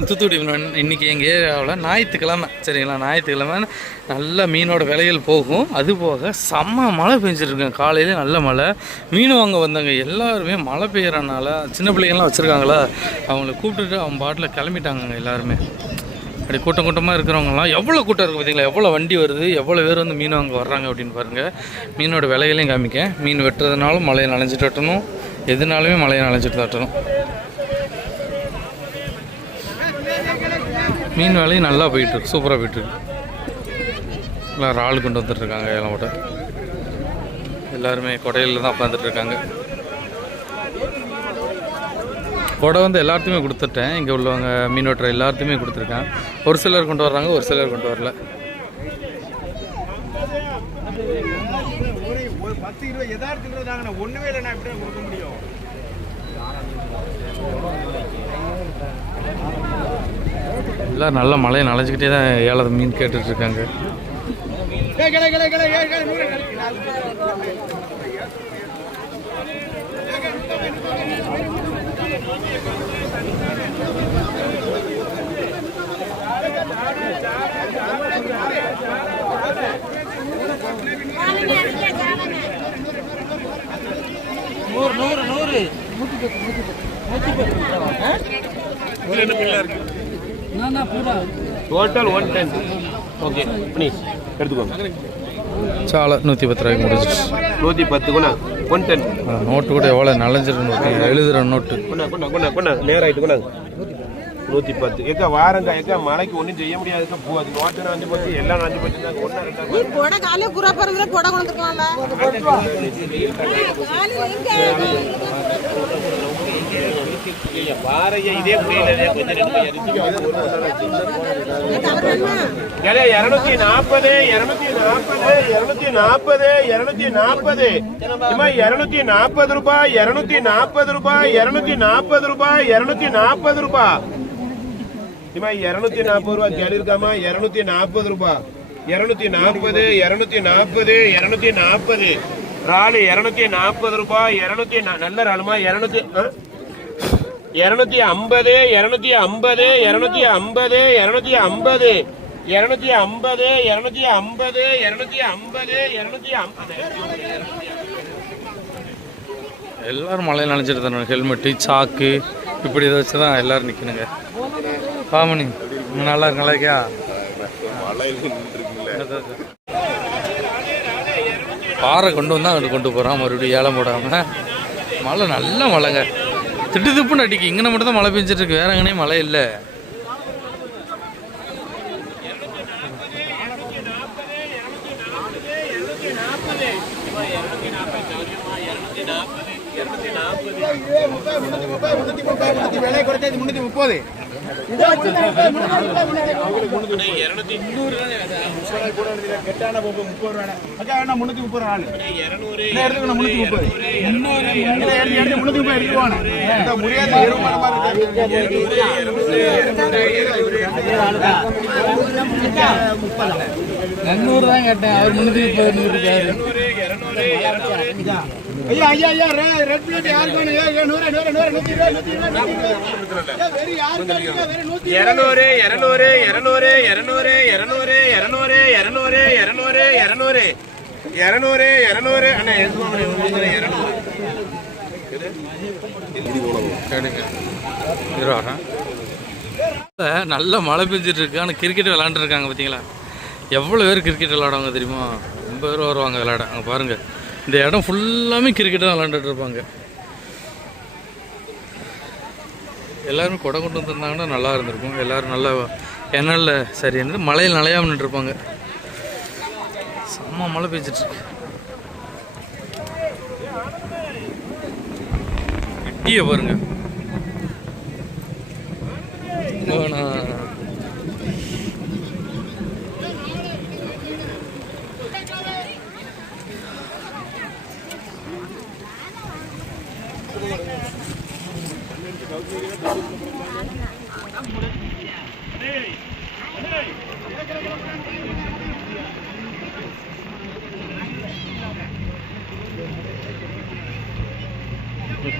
தூத்துக்குடி மீன் இன்னைக்கு எங்கள் ஏரியாவில் ஞாயிற்றுக்கிழமை சரிங்களா? ஞாயிற்றுக்கிழமை நல்ல மீனோட விலைகள் போகும். அது போக செம்ம மழை பெஞ்சிருக்குங்க காலையிலே நல்ல மழை. மீன் வாங்க வந்தவங்க எல்லாருமே மழை பெய்யறனால சின்ன பிள்ளைங்கள்லாம் வச்சுருக்காங்களா? அவங்கள கூப்பிட்டுட்டு அவங்க பாட்டில் கிளம்பிட்டாங்க எல்லாருமே. அப்படி கூட்டம் கூட்டமாக இருக்கிறவங்கலாம் எவ்வளோ கூட்டம் இருக்குது பார்த்தீங்களா எவ்வளோ வண்டி வருது? எவ்வளோ பேர் வந்து மீன் வாங்க வர்றாங்க அப்படின்னு பாருங்கள் மீனோட விலைகளையும் காமிக்க மீன் வெட்டுறதுனாலும் மழையை நனைஞ்சிட்டு வெட்டணும். எதுனாலுமே மழையை நனைஞ்சிட்டு தட்டணும் மீன் வேலையும் நல்லா போயிட்டுருக்கு. சூப்பராக போயிட்டுருக்கு. எல்லாம் இறால் கொண்டு வந்துட்டுருக்காங்க எல்லாம் கூட எல்லாருமே கொடையில் தான் உட்காந்துட்டு இருக்காங்க கொடை வந்து எல்லாத்தையுமே கொடுத்துட்டேன். இங்கே உள்ளவங்க மீன் வெட்டுற எல்லாத்தையுமே கொடுத்துருக்கேன். ஒரு சிலர் கொண்டு வர்றாங்க ஒரு சிலர் கொண்டு வரல. ஒரு பத்து இருபது எதார்த்தம் தாங்கண்ணா இல்லை நான் எப்படி கொடுக்க முடியும். எல்லாம் நல்ல மழையை நனைஞ்சிக்கிட்டே தான் ஏழாவது மீன் கேட்டுட்ருக்காங்க நூறு நூறு நூறு. நூற்றி பத்து நூற்றி பத்து. நூற்றி பத்து. Total one ten okay please எடுத்துக்கோங்க. சாலா நூற்றி பத்து చాలా నూతి పత్ర మూడు నూతి పత్తు కూడా కొంటెన్ నోట్ కూడా ఎవడ నలంజర నోట్ ఎలుదుర నోట్ நேராயிட்டு கொண்டாங்க நூற்றி பத்து எக்கா வாரங்க எக்கா மழைக்கு ஒன்றும் செய்ய முடியாது. பூ அது நோட்டு நஞ்சு போச்சு எல்லாம் நஞ்சு போச்சு ஒன்றா இருக்காங்க இருநூத்தி நாற்பது இருநூத்தி நாற்பது இருநூத்தி நாற்பது இருநூத்தி நாற்பது இம்மா இருநூத்தி நாற்பது ரூபாய் இருநூத்தி நாற்பது ரூபாய் இருநூத்தி நாற்பது ரூபாய் இருநூத்தி நாற்பது ரூபாய் இம்மா இருநூத்தி நாற்பது. ரூபாய் கேளிருக்காமா இருநூத்தி நாற்பது ரூபாய் இருநூத்தி நாற்பது இருநூத்தி நாற்பது இருநூத்தி நாற்பது ராலு இருநூத்தி நாற்பது ரூபாய் இருநூத்தி நல்ல ராலுமா இருநூத்தி இருநூத்தி ஐம்பது இருநூத்தி ஐம்பது இருநூத்தி ஐம்பது இருநூத்தி ஐம்பது இருநூத்தி ஐம்பது இருநூத்தி ஐம்பது இருநூத்தி ஐம்பது இருநூத்தி ஐம்பது. எல்லாரும் மழையில் நினைச்சிட்டு தானே ஹெல்மெட்டு சாக்கு இப்படி இதை வச்சு தான் எல்லாரும் நிற்கணுங்க பாமணி நல்லா இருக்கு நல்லா இருக்கியா? பாறை கொண்டு வந்தால் அங்கிட்டு கொண்டு போகிறான் மறுபடியும் ஏலம் போடாம. மழை நல்ல மழைங்க. திட்டு திப்புன்னு அடிக்கு இங்கே மட்டும் தான் மழை பெஞ்சிட்டு இருக்கு வேற எங்கேயும் மழை இல்லை விலை குறைச்சது முன்னூத்தி முப்பது கெட்டான போப்பு முப்பது ரூபா அக்கா வேணா முன்னூத்தி முப்பது நாலு எடுத்துக்கணும் முன்னூத்தி முப்பது முன்னூத்தி முப்பது எடுத்துக்குவானு முடியாத முப்பது தான் கேட்டேன். அவர் முன்னூத்தி முப்பது நூறு ஐயா ஐயா ஐயா ரெட் பிளேட் யாருக்கு வேணும் ஏய், ஏய், நூறு நூறு நூறு நூத்தி இருபது நூத்தி இருபது நூத்தி இருபது. ஏய், வெறி யாருக்கு வேணும்? வெறி நூத்தி இருநூறு இருநூறு இருநூறு இருநூறு இருநூறு இருநூறு இருநூறு இருநூறு இருநூறு. இருநூறு இருநூறு. அண்ணா எழுதுவாங்க இருநூறு நல்ல மழை பெஞ்சிட்டு இருக்கு. ஆனால் கிரிக்கெட் விளாண்டுருக்காங்க பார்த்தீங்களா எவ்வளோ பேர் கிரிக்கெட் விளாடுவாங்க தெரியுமா? ரொம்ப பேர் வருவாங்க விளாட அங்கே பாருங்கள் இந்த இடம் ஃபுல்லாமே கிரிக்கெட்டாக தான் விளாண்டுட்டு இருப்பாங்க. எல்லாரும் கொடை கொண்டு வந்திருந்தாங்கன்னா நல்லா இருந்திருக்கும். எல்லோரும் நல்லா எண்ணெயில் சரி என்னது மழையில் நனையாம நின்றுருப்பாங்க செம்ம மழை பெஞ்சிட்டு இருக்கு.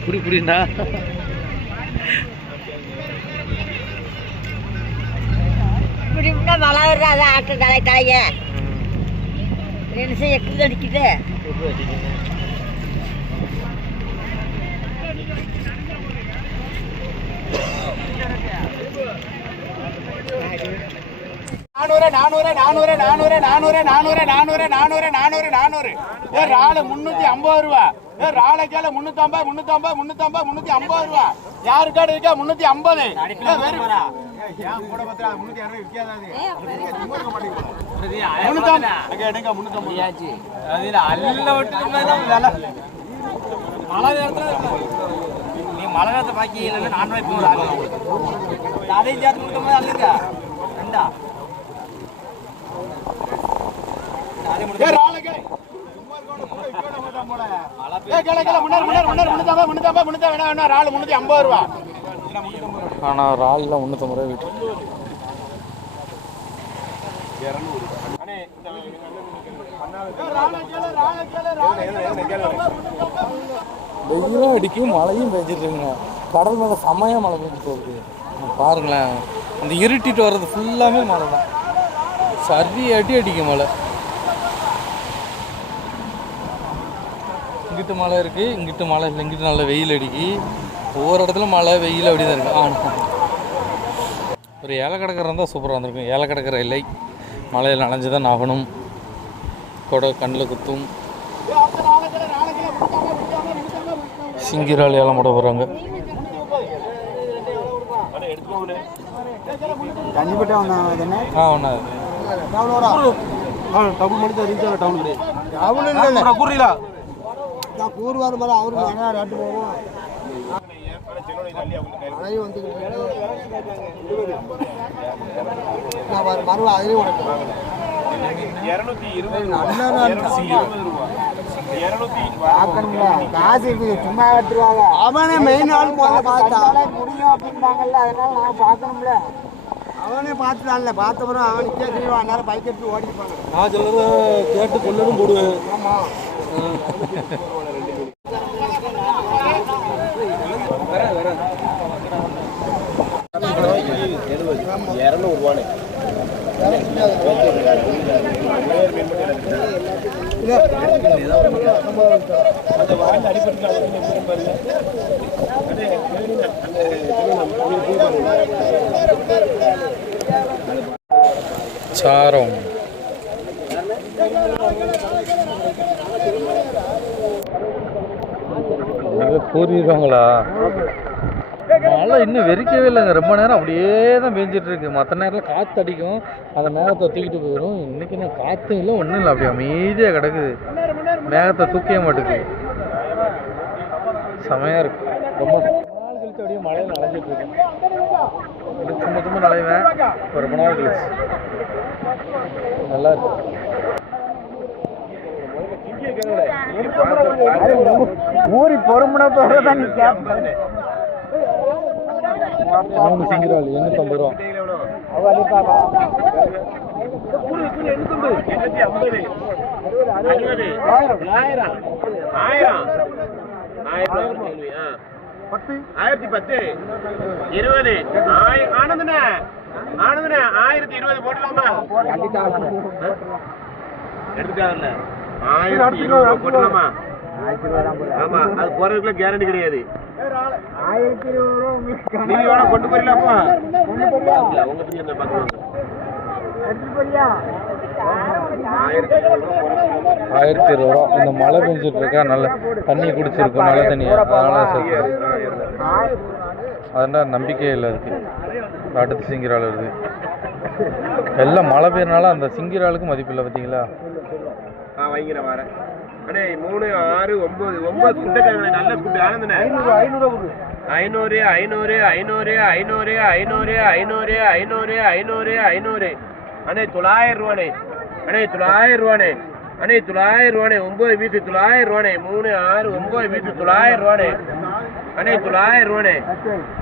இட்டியை பாருங்க வேணா. புடி புடிண்டா அதான் ஆட்டு தலை தலைங்க. என்ன செய்ய எக்கு அடிக்குது. நானூறு நானூறு நானூறு நானூறு நானூறு நானூறு நானூறு நானூறு நானூறு நானூறு. ஏ ராலு முன்னூத்தி ஐம்பது ரூபா. கேள முன்னூத்தி ஐம்பது முன்னூத்தி ஐம்பது. முன்னூத்தி ஐம்பது முன்னூத்தி ஐம்பது ரூபா யாரு கார்டு இருக்கா முன்னூத்தி ஐம்பது மழை நேரத்துல நீ மழை நேரத்தை பாக்கி இல்லைன்னா நான் போய் ஆகும் அதையும் சேர்த்து கொடுக்கும் போது அல்லுங்க ரெண்டா ஏ ராலை கேள ஏ கேள கேள முன்னாடி முன்னாடி முன்னாடி முன்னூத்தி ஐம்பது முன்னூத்தி ஐம்பது முன்னூத்தி வேணா வேணா ராலு முன்னூத்தி ஐம்பது ரூபா ஆனால் ராலில் முந்நூற்றம்பது ரூபா வீட்டு வெயிலும் அடிக்கும் மழையும் பெஞ்சிட்டுருங்க கடல் மேலே செமையாக மழை பெஞ்சு போகுது. பாருங்களேன். அந்த இருட்டிட்டு வர்றது ஃபுல்லாமே மழை தான் சரி அடி அடிக்கும் மழை. இங்கிட்டு மழை இருக்குது இங்கிட்டு மழை இல்லை இங்கிட்டு நல்ல வெயில் அடிக்கி. ஒவ்வொரு இடத்துல மழை வெயில் அப்படி தான் இருக்கு. ஆனால் ஒரு ஏலை கிடக்கிற இருந்தால் சூப்பராக இருந்திருக்கும். ஏலை கிடக்கிற இல்லை. மழையில் நனைஞ்சு தான் ஆகணும். கொடை கண்ணில் குத்தும். சிங்கிரால் ஏலம் போட போகிறாங்க ஆ ஒன்றா டபுள் மணி தான் ரீச் டவுன் கிடையாது அவனு புரியல நான் கூறு வரும் போது அவருக்கு என்ன ரேட்டு போகும் அதையும் வந்து நான் வர- மறுவா அதையும் உனக்கு நல்லா காசு சும்மா எடுத்துருவாங்க. அவனே மெயின் ஆள் பார்த்தா முடியும் அப்படின்பாங்கல்ல அதனால நான் பார்க்கணும்ல. அவனே பார்த்துட்டான்ல பார்த்த பிறகு அவனுக்கே தெரியும் அந்நேரம் பைக் எடுத்து ஓடிப்பாங்க நான் சிலர் கேட்டு கொள்ளதும் போடுவேன். ஆமாம் ரூபான்னு சாரம். பூர்வீகங்களா மழை இன்னும் வெறிக்கவே இல்லைங்க. ரொம்ப நேரம் அப்படியே தான் பெஞ்சிட்டு இருக்கு. மற்ற நேரத்தில் காற்று அடிக்கும். அந்த மேகத்தை தூக்கிட்டு போயிடும் இன்னைக்கு என்ன காற்றும் இல்லை ஒன்றும் இல்லை. அப்படியே அமைதியாக கிடக்குது. மேகத்தை தூக்கவே மாட்டேங்குது. செமையாக இருக்கு. ரொம்ப நாள் கழிச்சு அப்படியே மழையில் நனைஞ்சிட்டு இருக்கேன் இப்படி சும்மா சும்மா நனைவேன். ஒரு ரொம்ப நாள் கழிச்சு. நல்லா இருக்கு. ஊறி பொறுமுனை போறதான் நீ கேட்ப மூணு சிங்கிரால் எண்ணூற்றம்பது ரூபா ஆயிரத்தி பத்து இருபது ஆனந்தண்ண ஆனந்தண்ண ஆயிரத்தி இருபது போட்டலாமா எடுத்துட்டாங்கல்ல ஆயிரத்தி இருபது போட்டலாமா ஆமா அது போறதுக்குள்ள கேரண்டி கிடையாது. ஆயிரத்தி இருபது ரூபா உங்களுக்கு நீங்க வேணா கொண்டு உங்க போறியா ஆயிரத்தி இருபது ரூபா. இந்த மழை பெஞ்சிட்டு இருக்கா நல்ல தண்ணி குடிச்சிருக்கோம் நல்ல தண்ணி. அதனால அதனால நம்பிக்கையே இல்லை அதுக்கு. அடுத்து சிங்கிரால் வருது. எல்லாம் மழை பெய்யறனால அந்த சிங்கிராலுக்கு மதிப்பு இல்லை பார்த்தீங்களா? ஆ வைங்கிறேன் வரேன். அண்ணே மூணு ஆறு ஒன்பது. ஒன்பது குட்டை கிழங்கு நல்ல குட்டை ஆனந்தண்ணே ஐநூறு ஐநூறு ஐநூறு ஐநூறு ஐநூறு ஐநூறு ஐநூறு ஐநூறு ஐநூறு அண்ணே தொள்ளாயிரம் ரூபாண்ணே அண்ணே தொள்ளாயிரம் ரூபாண்ணே அண்ணே தொள்ளாயிரம் ரூபாண்ணே ஒன்பது வீட்டு தொள்ளாயிரம் ரூபாண்ணே மூணு ஆறு ஒன்பது வீட்டு தொள்ளாயிரம் ரூபாண்ணே அண்ணே தொள்ளாயிரம் ரூபாண்ணே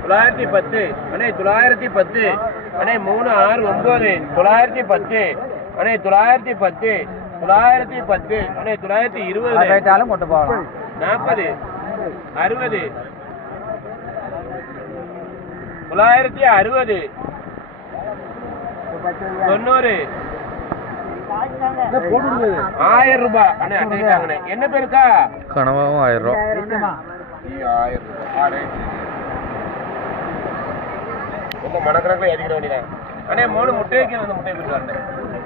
தொள்ளாயிரத்தி பத்து அண்ணே தொள்ளாயிரத்தி பத்து அண்ணே மூணு ஆறு ஒன்பது தொள்ளாயிரத்தி பத்து அண்ணே தொள்ளாயிரத்தி பத்து தொள்ளாயிரத்தி பத்து அண்ணே தொள்ளாயிரத்தி இருபது. கேட்டாலும் கொண்டு போகலாம். நாற்பது அறுபது. தொள்ளாயிரத்தி அறுபது. தொண்ணூறு. ஆயிரம் ரூபாய். என்ன பேருக்கா? கனவாவும் ஆயிரம் ரூபா ஆயிரம் ரூபாய். ரொம்ப மனக்கணக்கில் வேண்டியதான் அண்ணே மூணு முட்டைக்கு வந்து முட்டை கொடுத்தாருண்ணே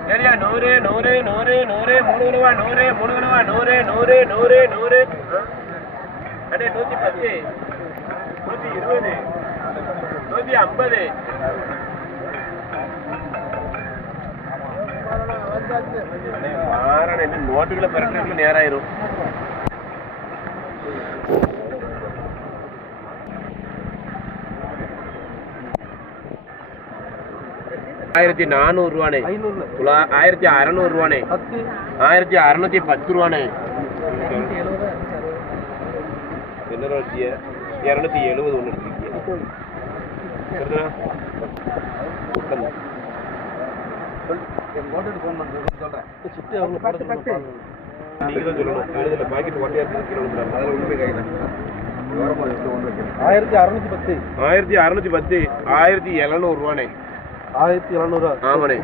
சரியா? நூறு நூறு நூறு நூறு மூணு கிலோவா நூறு மூணு கிலோவா நூறு நூறு நூறு நூறு. அடே நூத்தி பத்து. நூத்தி இருபது. நூத்தி ஐம்பது. அண்ணே, நோட்டுகளை பிறக்கிறதுக்கு நேராயிரும். ஆயிரத்தி நானூறு ரூபானே. தொள்ளா- ஆயிரத்தி அறநூறு ரூபானே. ஆயிரத்தி அறுநூத்தி பத்து ரூபானே. என்ன இரநூத்தி எழுபது ஒன்று. நீங்க தான் சொல்லணும். எழுதுல பாக்கெட் ஒட்டையா இருக்கு கிலோமீட்டர் அதில் ஒன்று போய் கையில் ஆயிரத்தி அறுநூத்தி பத்து. ஆயிரத்தி அறுநூத்தி பத்து ஆயிரத்தி எழுநூறு ரூபானே. ஆயிரத்தி எழுநூறு. ஆமாண்ணே.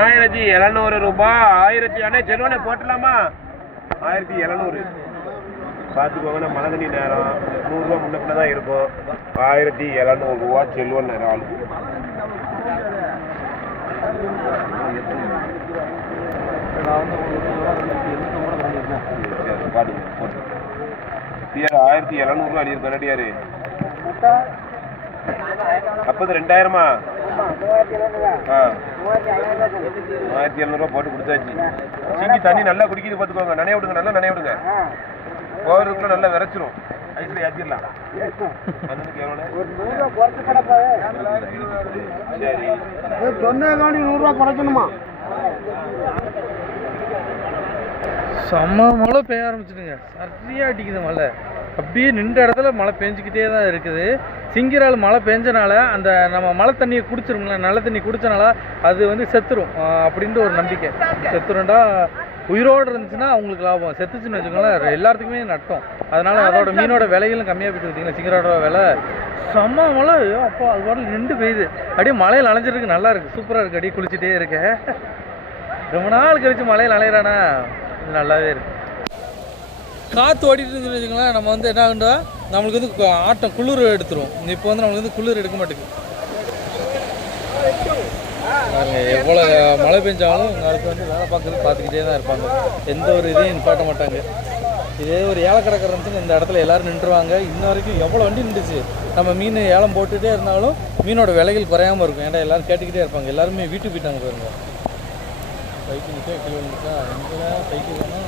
ஆயிரத்தி எழுநூறு ரூபாய் ஆயிரத்தி அண்ணே செல்வனே போட்டலாமா ஆயிரத்தி எழுநூறு. பார்த்துக்கோங்க மழை தண்ணி நேரம். நூறுரூவா முன்ன தான் இருக்கும். ஆயிரத்தி எழுநூறு ரூபா செல்வன் நேரம். ஆளு ஆயிரத்தி எழுநூறுவா அடியிருக்கோம் ரெடியாரு அப்போது ரெண்டாயிரமா? ஆ. ஆயிரத்தி எழுநூறுவா போட்டு கொடுத்தாச்சு. சிங்கி தண்ணி நல்லா குடிக்குது பார்த்துக்கோங்க. நனைய விடுங்க நல்லா நனைய விடுங்க. போகிறதுக்குள்ள நல்லா விரைச்சிரும். ஐஸ்ல ஏற்றிடலாம் சொன்னதுக்காண்டி நூறுரூவா குறைக்கணுமா? செம்ம மழை பெய்ய ஆரம்பிச்சிடுங்க சரியாக அடிக்குது மழை. அப்படியே நின்ற இடத்துல மழை பெஞ்சிக்கிட்டே தான் இருக்குது. சிங்கிரால் மழை பெஞ்சனால அந்த நம்ம மழை தண்ணியை குடிச்சிருங்களா நல்ல தண்ணி குடிச்சனால அது வந்து செத்துரும் ஆஹ் அப்படின்ட்டு ஒரு நம்பிக்கை. செத்துரும்டா உயிரோடு இருந்துச்சுன்னா அவங்களுக்கு லாபம். செத்துச்சுன்னு வச்சுக்கோங்களேன் எல்லாத்துக்குமே நட்டம். அதனால அதோட மீனோட விலைகளும் கம்மியாக போயிட்டு பார்த்தீங்களா சிங்கரோட விலை. செம்ம மழை. அப்பா அது பாட்டில் நின்று பெய்யுது. அப்படியே மழையில் நனைஞ்சிருக்கு நல்லா இருக்கு. சூப்பராக இருக்கு அப்படியே குளிச்சுட்டே இருக்கேன் ரொம்ப நாள் கழிச்சு மழையில் இது நல்லாவே இருக்கு. காற்று ஓடிட்டு இருந்துன்னு வச்சுக்கோங்களேன் நம்ம வந்து என்ன ஆகுண்டா நம்மளுக்கு வந்து ஆட்டம் குளிர் எடுத்துரும். இப்போ வந்து நம்மளுக்கு வந்து குளிர் எடுக்க மாட்டேங்குது. பாருங்க எவ்வளோ மழை பெஞ்சாலும் நாளைக்கு வந்து வேலை பார்க்குறது பார்த்துக்கிட்டே தான் இருப்பாங்க. எந்த ஒரு இதையும் நிப்பாட்ட மாட்டாங்க. இதே ஒரு ஏலக்கடை இருந்துச்சுன்னு இந்த இடத்துல எல்லாரும் நின்றுவாங்க இன்ன வரைக்கும் எவ்வளோ வண்டி நின்றுச்சு. நம்ம மீன் ஏலம் போட்டுகிட்டே இருந்தாலும் மீனோட விலைகள் குறையாமல் இருக்கும். ஏன்னா எல்லோரும் கேட்டுக்கிட்டே இருப்பாங்க. எல்லாருமே வீட்டுக்கு போயிட்டாங்க பாருங்க. பைக்கு நிற்க கிலோ நிற்கா எங்கே பைக்கு வேணும்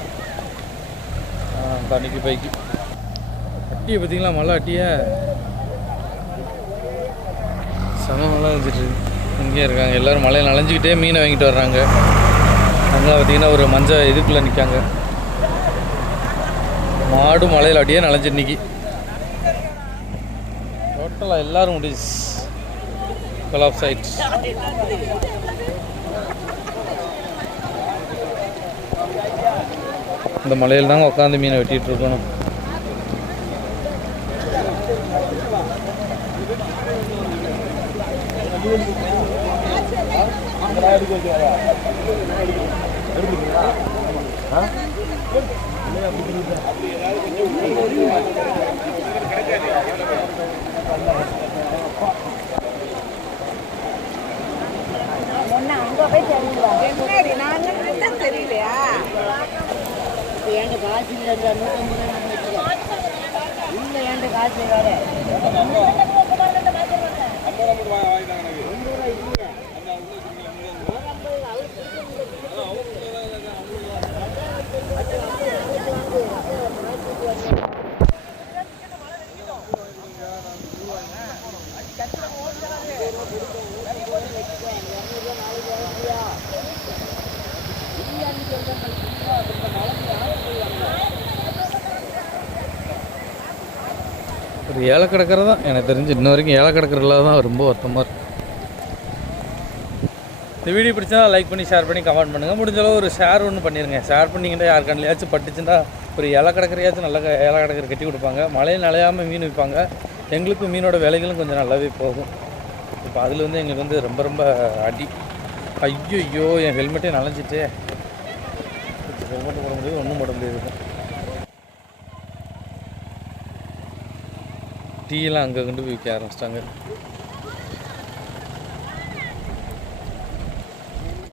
ஆ பைக்கு. அட்டியை பார்த்தீங்களா மழை அட்டியை? செம மழை வந்துட்டு இங்கே இருக்காங்க. எல்லோரும் மழையில் நனைஞ்சிக்கிட்டே மீனை வாங்கிட்டு வர்றாங்க. அங்கே பார்த்தீங்கன்னா ஒரு மஞ்சள் இதுக்குள்ளே நிற்காங்க மாடு மலையில் அப்படியே நனைஞ்சு இன்னைக்கு. டோட்டலாக எல்லாரும் முடிச்சு கொலாப்ஸ் ஆயிடுச்சு. இந்த மலையில் தாங்க உட்காந்து மீனை வெட்டிட்டு இருக்கணும். தெரியலையா? இப்போ ஏண்ட காசு இல்லை நூற்றம்பது ரூபா வச்சுக்கலாம் இல்லை ஏண்ட காசு வேறு ஐம்பது இது ஏழை கிடக்கிறது? தான் எனக்கு தெரிஞ்சு இன்ன வரைக்கும் ஏழை கிடக்கிறதுல தான் ரொம்ப வருத்தமாக இருக்கும் இந்த வீடியோ பிடிச்சா லைக் பண்ணி ஷேர் பண்ணி கமெண்ட் பண்ணுங்கள் முடிஞ்ச அளவு ஒரு ஷேர் ஒன்று பண்ணிடுங்க ஷேர் பண்ணிங்கன்னா யார் கண்ணிலையாச்சும் பட்டுச்சுன்னா ஒரு இலை கிடக்கிறையாச்சும் நல்ல இலை கிடக்கிற கட்டி கொடுப்பாங்க. மழையில் நிலையாமல் மீன் விற்பாங்க. எங்களுக்கும் மீனோட விலைகளும் கொஞ்சம் நல்லாவே போகும். இப்போ அதில் வந்து எங்களுக்கு வந்து ரொம்ப ரொம்ப அடி. ஐயோ ஐயோ என் ஹெல்மெட்டே நனைஞ்சிட்டே. ஹெல்மெட் போட முடியாது ஒன்றும் போட முடியாது. டீயெல்லாம் அங்கே கொண்டு போய் விற்க ஆரம்பிச்சிட்டாங்க.